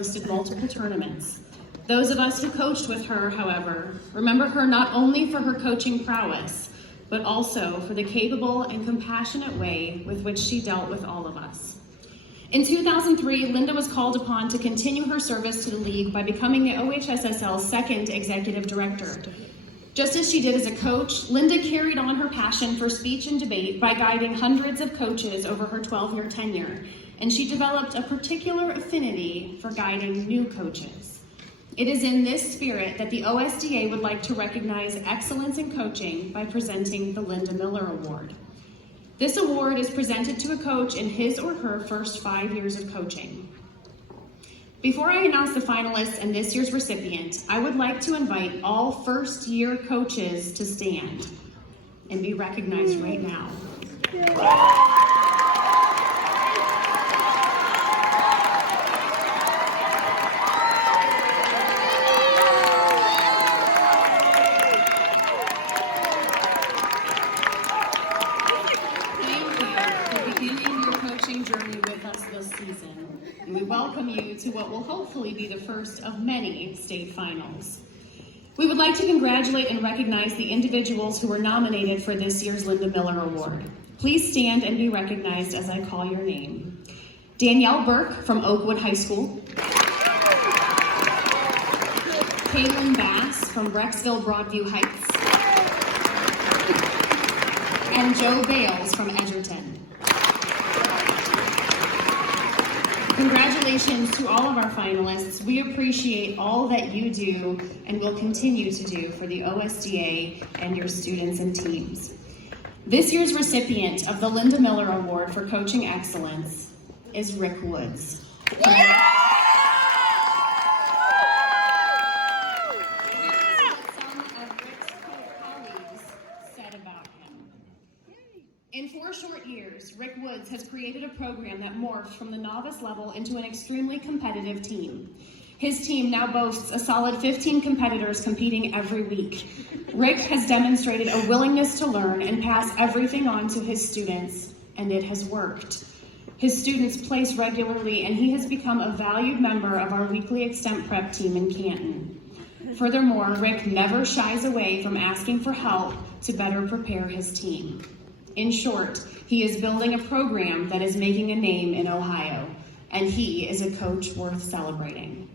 hosted multiple tournaments. Those of us who coached with her, however, remember her not only for her coaching prowess, but also for the capable and compassionate way with which she dealt with all of us. In 2003, Linda was called upon to continue her service to the league by becoming the OHSSL's second executive director. Just as she did as a coach, Linda carried on her passion for speech and debate by guiding hundreds of coaches over her 12-year tenure, and she developed a particular affinity for guiding new coaches. It is in this spirit that the OSDA would like to recognize excellence in coaching by presenting the Linda Miller Award. This award is presented to a coach in his or her first 5 years of coaching. Before I announce the finalists and this year's recipient, I would like to invite all first-year coaches to stand and be recognized right now. Journey with us this season, and we welcome you to what will hopefully be the first of many state finals. We would like to congratulate and recognize the individuals who were nominated for this year's Linda Miller Award. Please stand and be recognized as I call your name. Danielle Burke from Oakwood High School. Kaylin Bass from Brecksville Broadview Heights. And Joe Bales from Edgerton. Congratulations to all of our finalists. We appreciate all that you do and will continue to do for the OSDA and your students and teams. This year's recipient of the Linda Miller Award for Coaching Excellence is Rick Woods. In 4 short years, Rick Woods has created a program that morphs from the novice level into an extremely competitive team. His team now boasts a solid 15 competitors competing every week. Rick has demonstrated a willingness to learn and pass everything on to his students, and it has worked. His students place regularly, and he has become a valued member of our weekly extemp prep team in Canton. Furthermore, Rick never shies away from asking for help to better prepare his team. In short, he is building a program that is making a name in Ohio, and he is a coach worth celebrating.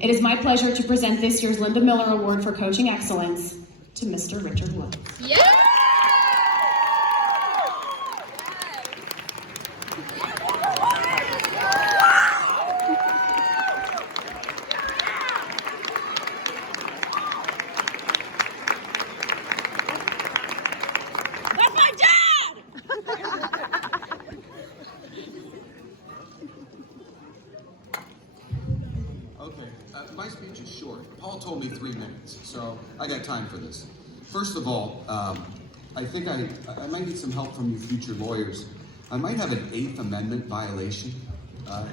It is my pleasure to present this year's Linda Miller Award for Coaching Excellence to Mr. Richard Woods. Yeah! My speech is short. Paul told me 3 minutes, so I got time for this. First of all, I think I might need some help from you future lawyers. I might have an 8th Amendment violation. I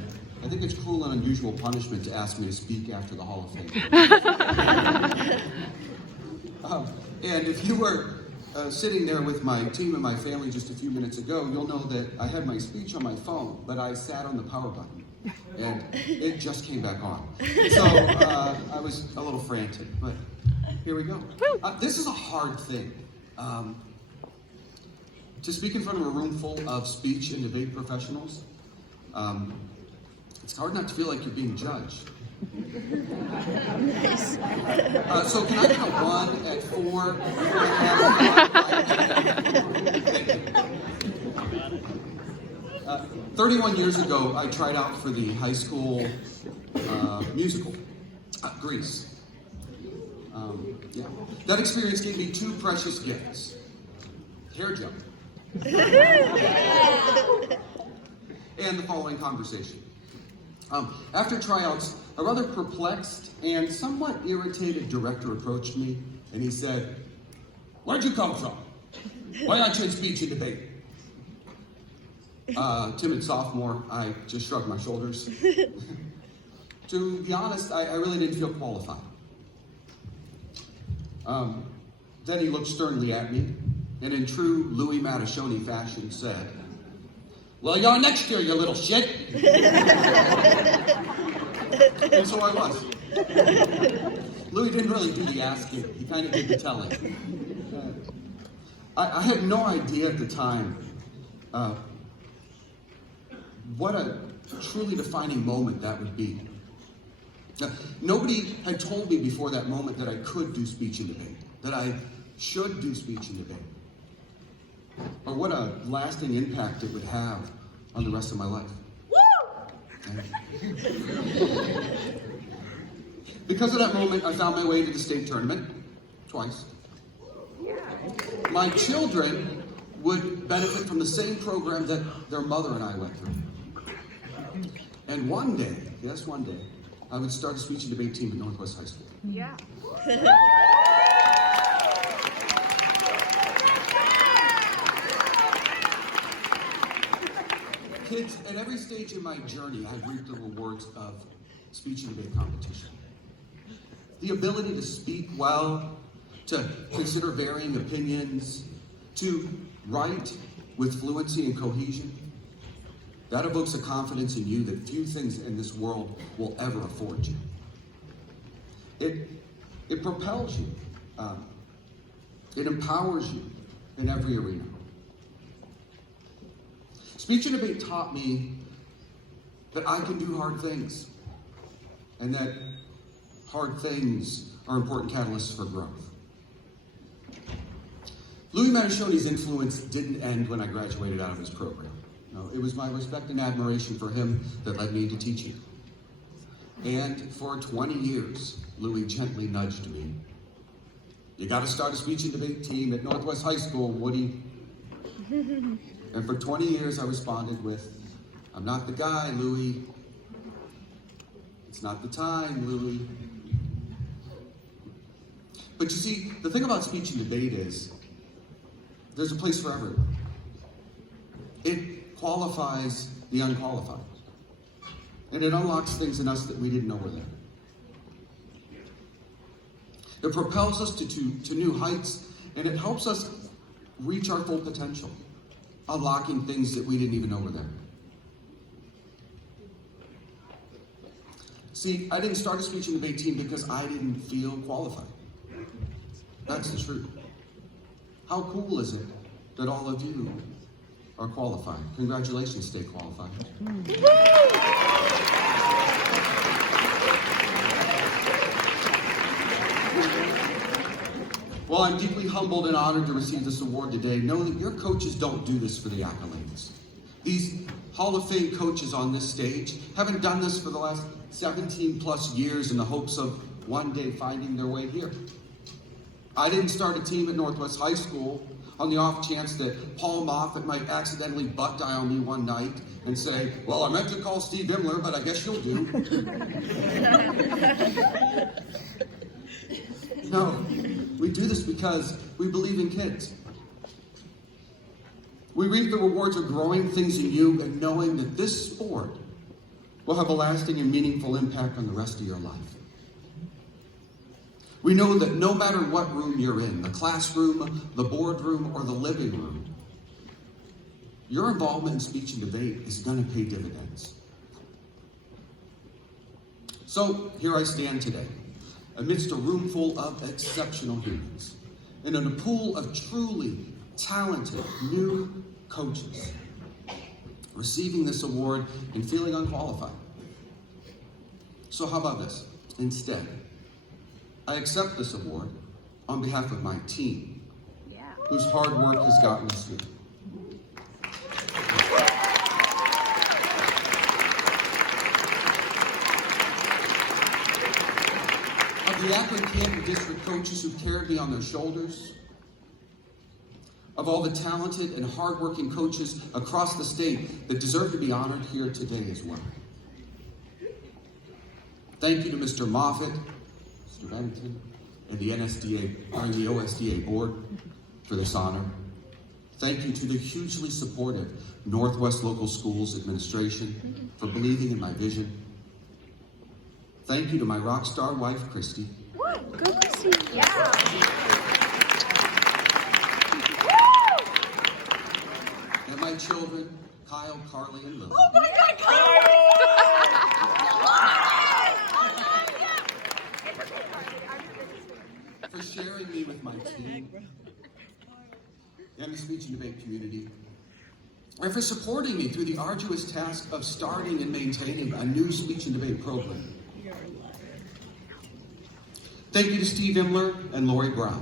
think it's cruel and unusual punishment to ask me to speak after the Hall of Fame. And if you were sitting there with my team and my family just a few minutes ago, you'll know that I had my speech on my phone, but I sat on the power button. And it just came back on. So I was a little frantic, but here we go. This is a hard thing. To speak in front of a room full of speech and debate professionals, it's hard not to feel like you're being judged. So can I count 1 at 4? 31 years ago, I tried out for the high school musical, Grease. Yeah. That experience gave me 2 precious gifts: hair gel and the following conversation. After tryouts, a rather perplexed and somewhat irritated director approached me, and he said, "Where'd you come from? Why aren't you in speech and debate?" Timid sophomore, I just shrugged my shoulders. To be honest, I really didn't feel qualified. Then he looked sternly at me, and in true Louis Mattachoni fashion said, "Well, you're next year, you little shit." And so I was. Louis didn't really do the asking. He kind of did the telling. I had no idea at the time what a truly defining moment that would be. Nobody had told me before that moment that I could do speech and debate, that I should do speech and debate, or what a lasting impact it would have on the rest of my life. Because of that moment, I found my way to the state tournament twice. My children would benefit from the same program that their mother and I went through. And one day, yes, one day, I would start a speech and debate team at Northwest High School. Yeah. Kids, at every stage in my journey, I've reaped the rewards of speech and debate competition. The ability to speak well, to consider varying opinions, to write with fluency and cohesion, that evokes a confidence in you that few things in this world will ever afford you. It propels you. It empowers you in every arena. Speech and debate taught me that I can do hard things, and that hard things are important catalysts for growth. Louis Manashoni's influence didn't end when I graduated out of his program. No, it was my respect and admiration for him that led me into teaching. And for 20 years, Louis gently nudged me. You got to start a speech and debate team at Northwest High School, Woody. And for 20 years, I responded with, I'm not the guy, Louis. It's not the time, Louis. But you see, the thing about speech and debate is, there's a place for everyone. It qualifies the unqualified. And it unlocks things in us that we didn't know were there. It propels us to new heights, and it helps us reach our full potential, unlocking things that we didn't even know were there. See, I didn't start a speech and debate team because I didn't feel qualified. That's the truth. How cool is it that all of you are qualified? Congratulations, stay qualified. Well, I'm deeply humbled and honored to receive this award today. Know that your coaches don't do this for the accolades. These Hall of Fame coaches on this stage haven't done this for the last 17 plus years in the hopes of one day finding their way here. I didn't start a team at Northwest High School on the off chance that Paul Moffat might accidentally butt dial me one night and say, well, I meant to call Steve Imler, but I guess you'll do. No, we do this because we believe in kids. We reap the rewards of growing things in you and knowing that this sport will have a lasting and meaningful impact on the rest of your life. We know that no matter what room you're in, the classroom, the boardroom, or the living room, your involvement in speech and debate is going to pay dividends. So here I stand today, amidst a room full of exceptional humans, and in a pool of truly talented new coaches, receiving this award and feeling unqualified. So how about this? Instead, I accept this award on behalf of my team, whose hard work has gotten us here. Of the Akron-Canton District coaches who carried me on their shoulders, of all the talented and hardworking coaches across the state that deserve to be honored here today as well. Thank you to Mr. Moffat, Mr. Bennington, and the the OSDA board for this honor. Thank you to the hugely supportive Northwest Local Schools administration for believing in my vision. Thank you to my rock star wife, Christy. Good to see you. Yeah. And my children, Kyle, Carly, and Lily. Oh my God, Kyle! for sharing me with my team and the speech and debate community, and for supporting me through the arduous task of starting and maintaining a new speech and debate program. Thank you to Steve Imler and Lori Brown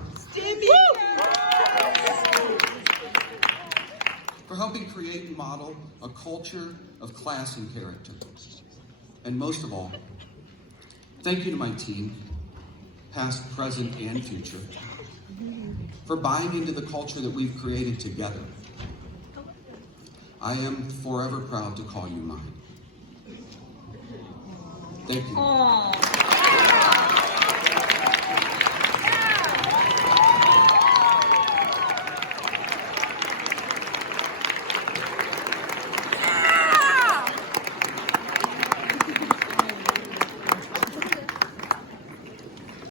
for helping create and model a culture of class and character. And most of all, thank you to my team, past, present, and future, for buying into the culture that we've created together. I am forever proud to call you mine. Thank you. Aww.